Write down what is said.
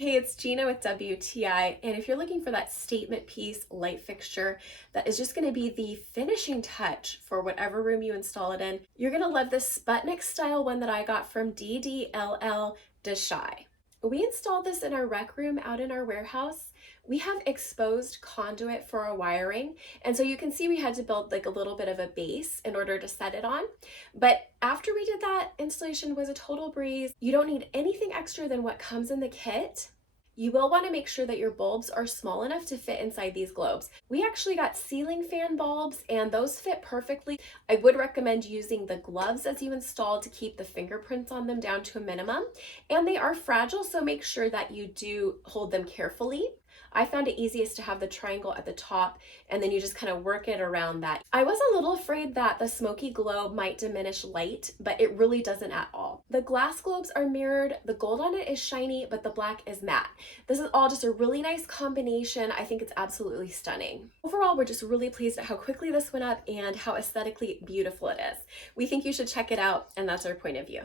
Hey, it's Gina with WTI, and if you're looking for that statement piece light fixture that is just going to be the finishing touch for whatever room you install it in, you're going to love this Sputnik style one that I got from DDLLDESHI. We installed this in our rec room out in our warehouse. We have exposed conduit for our wiring, and so you can see we had to build like a little bit of a base in order to set it on. But after we did that, installation was a total breeze. You don't need anything extra than what comes in the kit. You will want to make sure that your bulbs are small enough to fit inside these globes. We actually got ceiling fan bulbs and those fit perfectly. I would recommend using the gloves as you install to keep the fingerprints on them down to a minimum. And they are fragile, so make sure that you do hold them carefully. I found it easiest to have the triangle at the top and then you just kind of work it around that. I was a little afraid that the smoky globe might diminish light, but it really doesn't at all. The glass globes are mirrored, the gold on it is shiny, but the black is matte. This is all just a really nice combination. I think it's absolutely stunning. Overall, we're just really pleased at how quickly this went up and how aesthetically beautiful it is. We think you should check it out, and that's our point of view.